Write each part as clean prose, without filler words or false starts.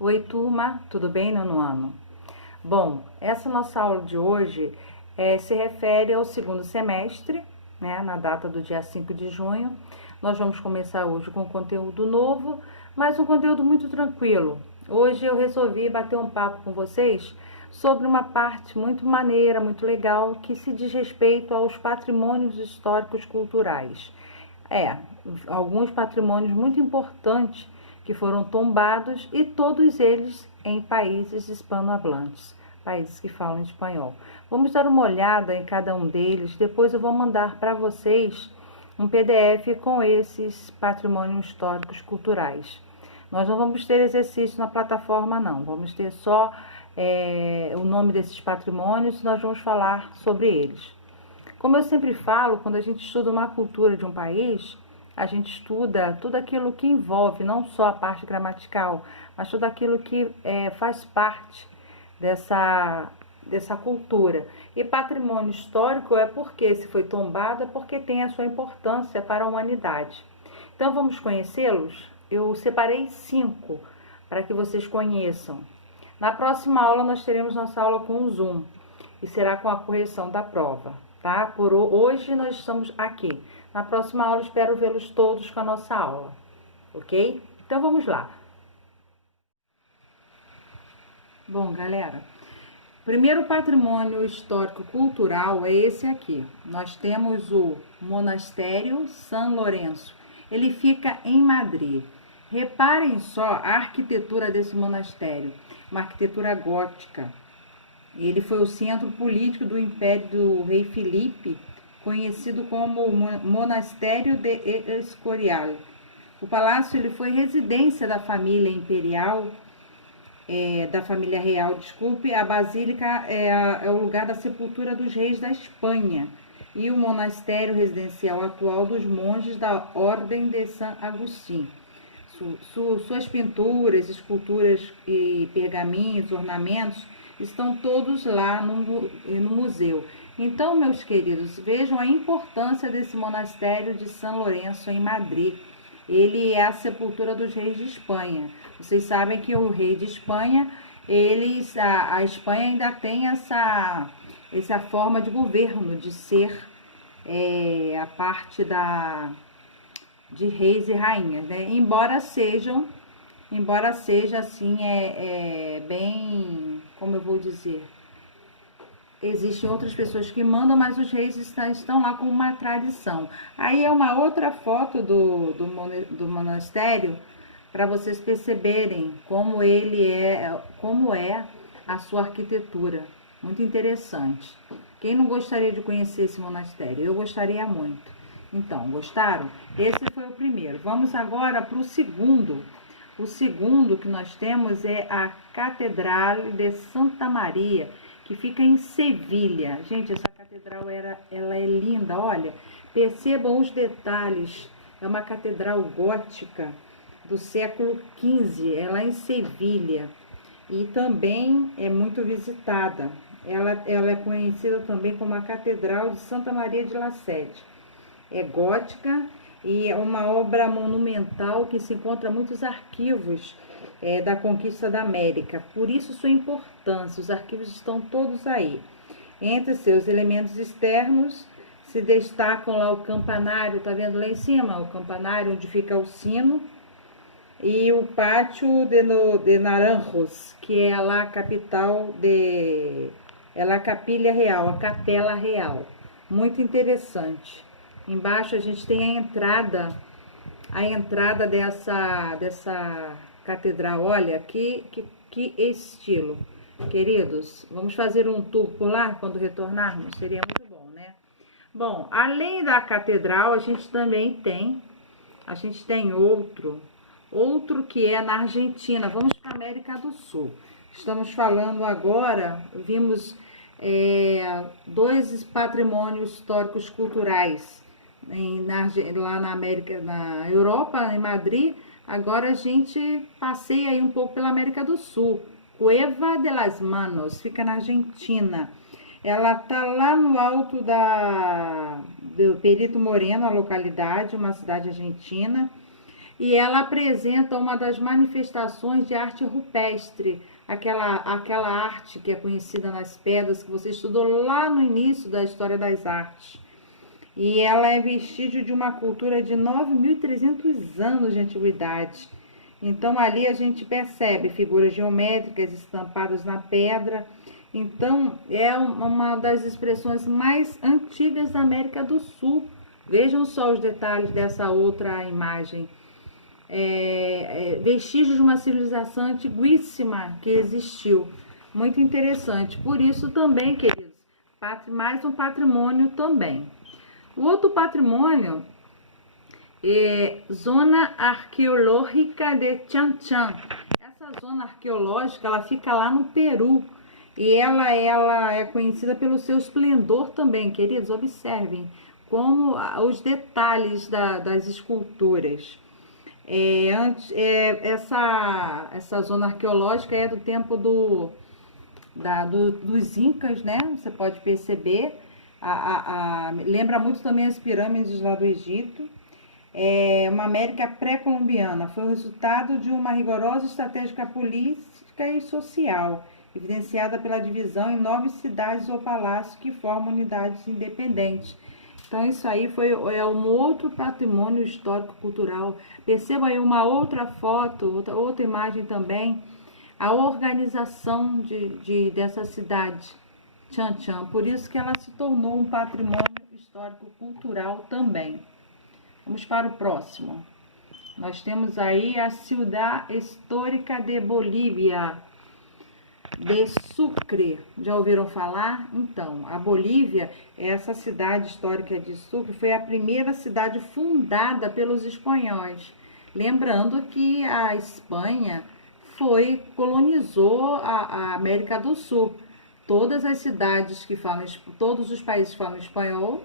Oi, turma, tudo bem, nono ano? Bom, essa nossa aula de hoje se refere ao segundo semestre, né, na data do dia 5 de junho. Nós vamos começar hoje com conteúdo novo, mas um conteúdo muito tranquilo. Hoje eu resolvi bater um papo com vocês sobre uma parte muito maneira, muito legal, que se diz respeito aos patrimônios históricos culturais. Alguns patrimônios muito importantes que foram tombados e todos eles em países hispanohablantes, países que falam espanhol. Vamos dar uma olhada em cada um deles, depois eu vou mandar para vocês um PDF com esses patrimônios históricos culturais. Nós não vamos ter exercício na plataforma não, vamos ter só o nome desses patrimônios e nós vamos falar sobre eles. Como eu sempre falo, quando a gente estuda uma cultura de um país, a gente estuda tudo aquilo que envolve, não só a parte gramatical, mas tudo aquilo que faz parte dessa cultura. E patrimônio histórico é porque, se foi tombado, é porque tem a sua importância para a humanidade. Então vamos conhecê-los? Eu separei 5 para que vocês conheçam. Na próxima aula nós teremos nossa aula com o Zoom e será com a correção da prova. Tá? Por hoje nós estamos aqui. Na próxima aula espero vê-los todos com a nossa aula, ok? Então vamos lá. Bom, galera, primeiro patrimônio histórico-cultural é esse aqui. Nós temos o Monastério San Lourenço. Ele fica em Madrid. Reparem só a arquitetura desse monastério, uma arquitetura gótica. Ele foi o centro político do Império do Rei Filipe, conhecido como Monastério de Escorial. O palácio ele foi residência da família imperial, da família real, desculpe. A basílica é o lugar da sepultura dos reis da Espanha e o monastério residencial atual dos monges da Ordem de San Agustín. Suas pinturas, esculturas e pergaminhos, ornamentos estão todos lá no museu. Então, meus queridos, vejam a importância desse monastério de São Lourenço em Madrid. Ele é a sepultura dos reis de Espanha. Vocês sabem que o rei de Espanha, a Espanha ainda tem essa forma de governo, de ser a parte de reis e rainhas, né? Embora seja assim, bem, como eu vou dizer, existem outras pessoas que mandam, mas os reis estão lá com uma tradição. Aí é uma outra foto do monastério, para vocês perceberem como é a sua arquitetura. Muito interessante. Quem não gostaria de conhecer esse monastério? Eu gostaria muito. Então, gostaram? Esse foi o primeiro. Vamos agora para o segundo. O segundo que nós temos é a Catedral de Santa Maria, que fica em Sevilha. Gente, essa catedral ela é linda, olha. Percebam os detalhes. É uma catedral gótica do século XV, ela é em Sevilha. E também é muito visitada. Ela é conhecida também como a Catedral de Santa Maria de La Sede. É gótica e é uma obra monumental que se encontra em muitos arquivos da conquista da América. Por isso sua importância, os arquivos estão todos aí. Entre seus elementos externos se destacam lá o campanário, tá vendo lá em cima? O campanário onde fica o sino, e o Pátio de Naranjos, que é lá a capital a Capilha Real, a Capela Real. Muito interessante. Embaixo a gente tem a entrada dessa catedral. Olha, que estilo. Queridos, vamos fazer um tour por lá quando retornarmos? Seria muito bom, né? Bom, além da catedral, a gente tem outro que é na Argentina. Vamos para a América do Sul. Estamos falando agora, vimos 2 patrimônios históricos culturais lá na América, na Europa, em Madrid. Agora a gente passeia aí um pouco pela América do Sul. Cueva de las Manos, fica na Argentina. Ela tá lá no alto do Perito Moreno, a localidade, uma cidade argentina. e ela apresenta uma das manifestações de arte rupestre, aquela arte que é conhecida nas pedras, que você estudou lá no início da história das artes. E ela é vestígio de uma cultura de 9.300 anos de antiguidade. Então ali a gente percebe figuras geométricas estampadas na pedra. Então é uma das expressões mais antigas da América do Sul. Vejam só os detalhes dessa outra imagem. Vestígios de uma civilização antiguíssima que existiu. Muito interessante. Por isso também, queridos, mais um patrimônio também. O outro patrimônio é Zona Arqueológica de Chan Chan. Essa zona arqueológica, ela fica lá no Peru. E ela é conhecida pelo seu esplendor também, queridos. Observem como os detalhes das esculturas. Essa zona arqueológica é do tempo dos Incas, né? Você pode perceber. Lembra muito também as pirâmides lá do Egito. É uma América pré-colombiana. Foi o resultado de uma rigorosa estratégia política e social, evidenciada pela divisão em 9 cidades ou palácios que formam unidades independentes. Então isso aí um outro patrimônio histórico-cultural. Perceba aí uma outra foto, outra imagem também, a organização dessa cidade, Chan Chan. Por isso que ela se tornou um patrimônio histórico-cultural também. Vamos para o próximo. Nós temos aí a Ciudad Histórica de Bolívia, de Sucre. Já ouviram falar? Então, a Bolívia, essa cidade histórica de Sucre, foi a primeira cidade fundada pelos espanhóis. Lembrando que a Espanha colonizou a América do Sul. Todas as cidades todos os países que falam espanhol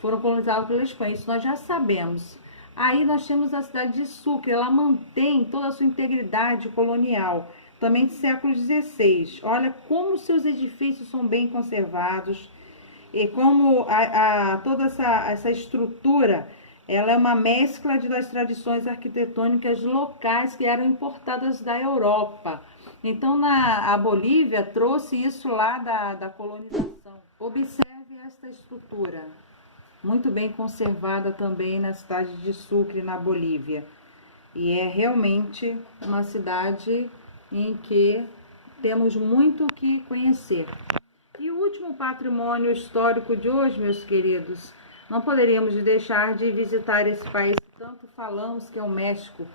foram colonizados pela Espanha, isso nós já sabemos. Aí nós temos a cidade de Sucre, ela mantém toda a sua integridade colonial, também do século XVI. Olha como seus edifícios são bem conservados e como toda essa estrutura, ela é uma mescla das tradições arquitetônicas locais que eram importadas da Europa. Então a Bolívia trouxe isso lá da colonização. Observe esta estrutura, muito bem conservada também na cidade de Sucre, na Bolívia. E é realmente uma cidade em que temos muito o que conhecer. E o último patrimônio histórico de hoje, meus queridos, não poderíamos deixar de visitar esse país que tanto falamos, que é o México.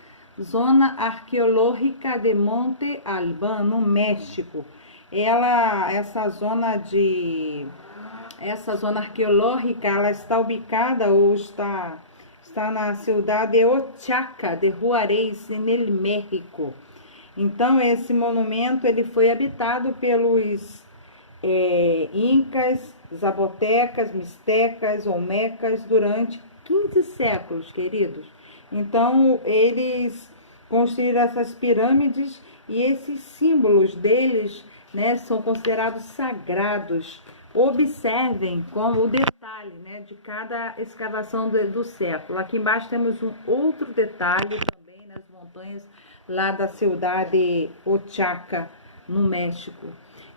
Zona Arqueológica de Monte Albán, no México. Essa zona arqueológica, ela está ubicada ou está na cidade de Oaxaca de Juárez, no México. Então, esse monumento ele foi habitado pelos incas, zapotecas, mistecas, olmecas durante 15 séculos, queridos. Então, eles construíram essas pirâmides e esses símbolos deles, né, são considerados sagrados. Observem como o detalhe, né, de cada escavação do século. Aqui embaixo temos um outro detalhe também nas montanhas lá da cidade de Oaxaca, no México.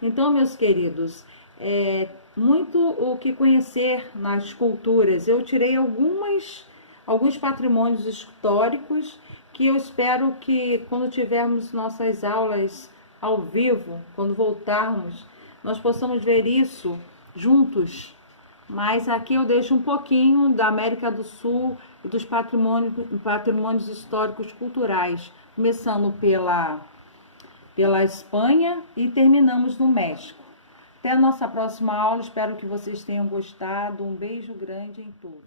Então, meus queridos, muito o que conhecer nas culturas. Eu tirei alguns patrimônios históricos que eu espero que quando tivermos nossas aulas ao vivo, quando voltarmos, nós possamos ver isso juntos. Mas aqui eu deixo um pouquinho da América do Sul e dos patrimônios históricos culturais, começando pela Espanha e terminamos no México. Até a nossa próxima aula, espero que vocês tenham gostado. Um beijo grande em todos.